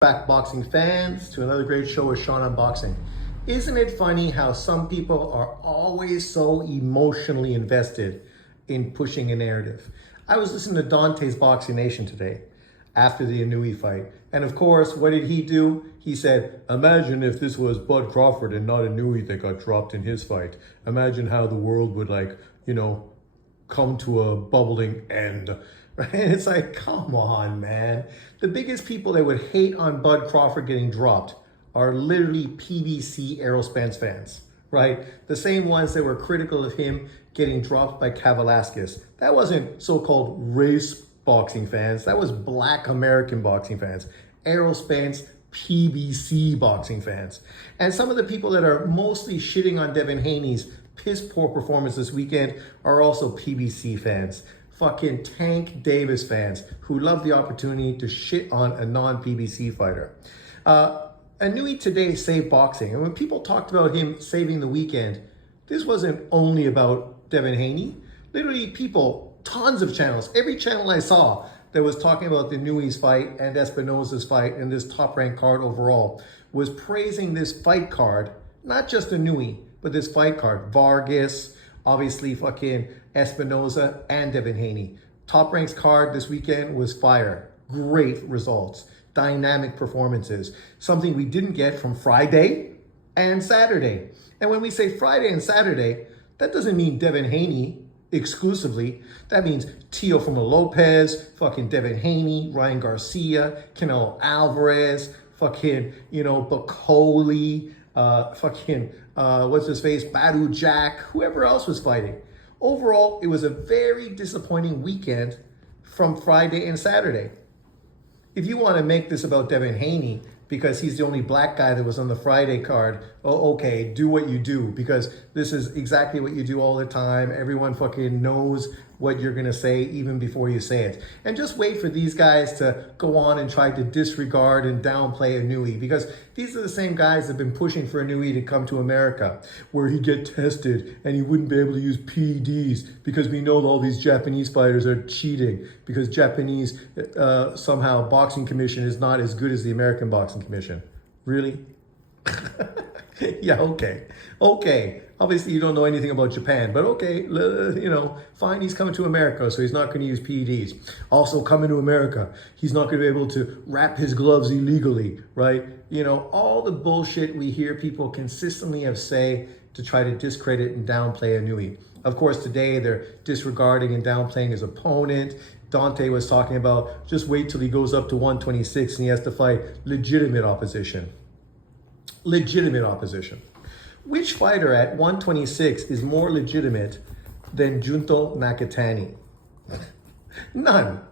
Back, boxing fans, to another great show with Sean Unboxing. Isn't it funny how some people are always so emotionally invested in pushing a narrative? I was listening to Dante's Boxing Nation today after the Inoue fight. And of course, what did he do? He said, imagine if this was Bud Crawford and not Inoue that got dropped in his fight. Imagine how the world would come to a bubbling end. Right? And it's like, come on, man. The biggest people that would hate on Bud Crawford getting dropped are literally PBC Aerospence fans, right? The same ones that were critical of him getting dropped by Kavalaskis. That wasn't so-called race boxing fans. That was Black American boxing fans. Aerospence PBC boxing fans. And some of the people that are mostly shitting on Devin Haney's piss poor performance this weekend are also PBC fans. Fucking Tank Davis fans who love the opportunity to shit on a non-PBC fighter. Inoue today saved boxing. And when people talked about him saving the weekend, this wasn't only about Devin Haney. Literally people, tons of channels, every channel I saw that was talking about the Inoue's fight and Espinoza's fight and this top-ranked card overall was praising this fight card, not just Inoue, but this fight card. Vargas, obviously fucking Espinoza, and Devin Haney. Top Ranks card this weekend was fire. Great results. Dynamic performances. Something we didn't get from Friday and Saturday. And when we say Friday and Saturday, that doesn't mean Devin Haney exclusively. That means Teofimo Lopez, fucking Devin Haney, Ryan Garcia, Canelo Alvarez, fucking, Bacoli, what's his face, Badu Jack, whoever else was fighting. Overall, it was a very disappointing weekend from Friday and Saturday. If you want to make this about Devin Haney because he's the only black guy that was on the Friday card, oh, okay, do what you do, because this is exactly what you do all the time. Everyone fucking knows what you're going to say even before you say it. And just wait for these guys to go on and try to disregard and downplay Inoue, because these are the same guys that have been pushing for Inoue to come to America, where he'd get tested and he wouldn't be able to use PEDs because we know all these Japanese fighters are cheating because Japanese somehow boxing commission is not as good as the American boxing commission. Really? Yeah, okay. Obviously, you don't know anything about Japan, but okay, fine, he's coming to America, so he's not going to use PEDs. Also, coming to America, he's not going to be able to wrap his gloves illegally, right? All the bullshit we hear people consistently have say to try to discredit and downplay Inoue. Of course, today they're disregarding and downplaying his opponent. Dante was talking about just wait till he goes up to 126 and he has to fight legitimate opposition. Legitimate opposition. Which fighter at 126 is more legitimate than Junto Nakatani? None.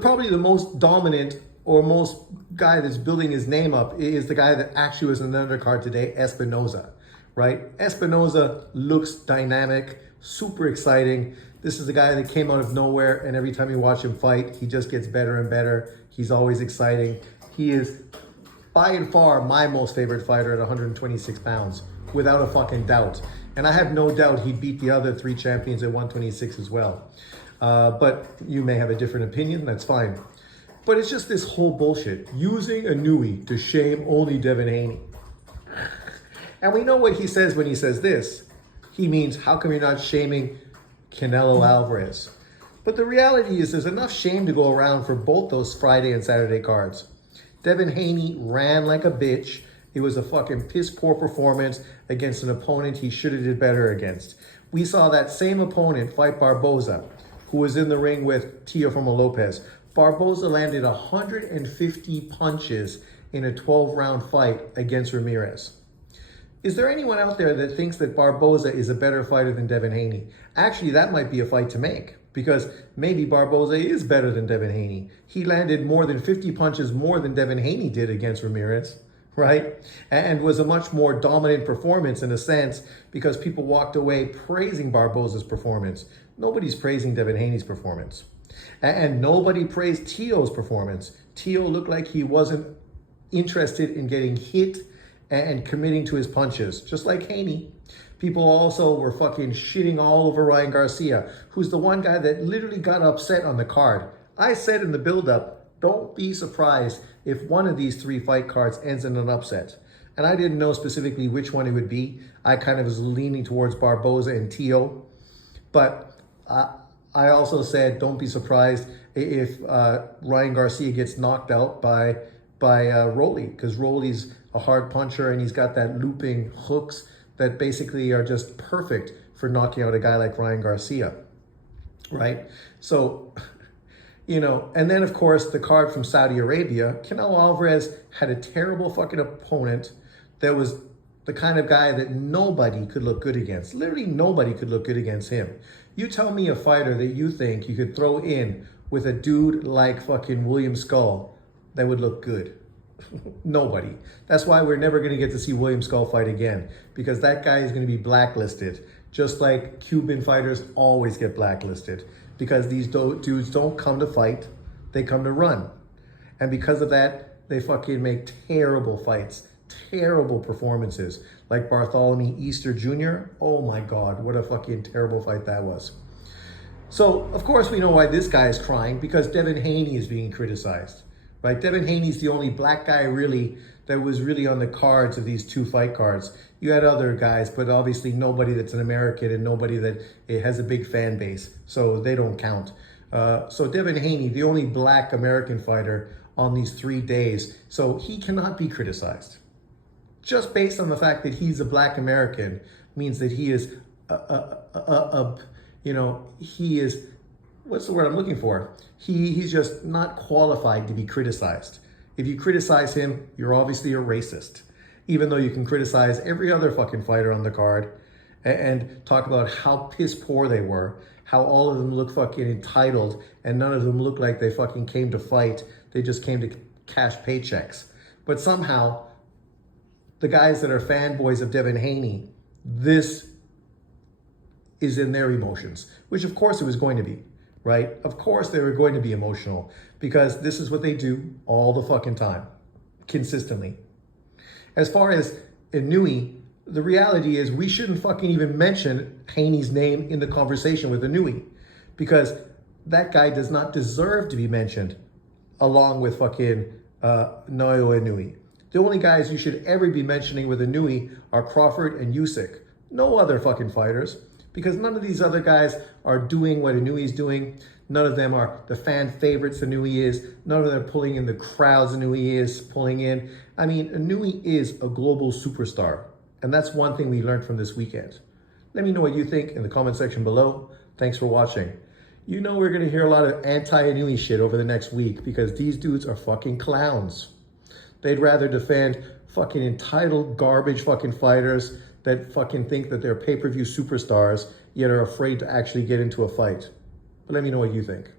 Probably the most dominant or most guy that's building his name up is the guy that actually was in the undercard today, Espinoza, right? Espinoza looks dynamic, super exciting. This is the guy that came out of nowhere, and every time you watch him fight, he just gets better and better. He's always exciting. He is by and far my most favorite fighter at 126 pounds, without a fucking doubt. And I have no doubt he'd beat the other three champions at 126 as well. But you may have a different opinion, that's fine. But it's just this whole bullshit, using Inoue to shame only Devin Haney. And we know what he says when he says this. He means, how come you're not shaming Canelo Alvarez? But the reality is there's enough shame to go around for both those Friday and Saturday cards. Devin Haney ran like a bitch. It was a fucking piss poor performance against an opponent he should have did better against. We saw that same opponent fight Barboza, who was in the ring with Teofimo Lopez. Barboza landed 150 punches in a 12-round fight against Ramirez. Is there anyone out there that thinks that Barboza is a better fighter than Devin Haney? Actually, that might be a fight to make, because maybe Barboza is better than Devin Haney. He landed more than 50 punches more than Devin Haney did against Ramirez, right? And was a much more dominant performance in a sense, because people walked away praising Barboza's performance. Nobody's praising Devin Haney's performance. And nobody praised Teo's performance. Teo looked like he wasn't interested in getting hit and committing to his punches, just like Haney. People also were fucking shitting all over Ryan Garcia, who's the one guy that literally got upset on the card. I said in the build-up, don't be surprised if one of these three fight cards ends in an upset. And I didn't know specifically which one it would be. I kind of was leaning towards Barboza and Tio. But I also said, don't be surprised if Ryan Garcia gets knocked out by Rolly, because Rolly's a hard puncher and he's got that looping hooks that basically are just perfect for knocking out a guy like Ryan Garcia, right? So, you know, and then of course the card from Saudi Arabia, Canelo Alvarez had a terrible fucking opponent that was the kind of guy that nobody could look good against. Literally nobody could look good against him. You tell me a fighter that you think you could throw in with a dude like fucking William Skull that would look good. Nobody. That's why we're never going to get to see William Skull fight again, because that guy is going to be blacklisted, just like Cuban fighters always get blacklisted, because these dudes don't come to fight, they come to run. And because of that, they fucking make terrible fights, terrible performances, like Bartholomew Easter Jr. Oh my God, what a fucking terrible fight that was. So, of course, we know why this guy is crying, because Devin Haney is being criticized, right? Devin Haney's the only black guy really that was really on the cards of these two fight cards. You had other guys, but obviously nobody that's an American and nobody that has a big fan base, so they don't count. So Devin Haney, the only black American fighter on these 3 days, so he cannot be criticized. Just based on the fact that he's a black American means that he is, he is, what's the word I'm looking for? He's just not qualified to be criticized. If you criticize him, you're obviously a racist, even though you can criticize every other fucking fighter on the card and talk about how piss poor they were, how all of them look fucking entitled and none of them look like they fucking came to fight. They just came to cash paychecks. But somehow, the guys that are fanboys of Devin Haney, this is in their emotions, which of course it was going to be, right? Of course they were going to be emotional, because this is what they do all the fucking time, consistently. As far as Inoue, the reality is we shouldn't fucking even mention Haney's name in the conversation with Inoue, because that guy does not deserve to be mentioned along with fucking Inoue. The only guys you should ever be mentioning with Inoue are Crawford and Usyk. No other fucking fighters, because none of these other guys are doing what Inoue's doing. None of them are the fan favorites Inoue is. None of them are pulling in the crowds Inoue is pulling in. I mean, Inoue is a global superstar. And that's one thing we learned from this weekend. Let me know what you think in the comment section below. Thanks for watching. You know we're going to hear a lot of anti-Inoue shit over the next week, because these dudes are fucking clowns. They'd rather defend fucking entitled garbage fucking fighters that fucking think that they're pay-per-view superstars, yet are afraid to actually get into a fight. But let me know what you think.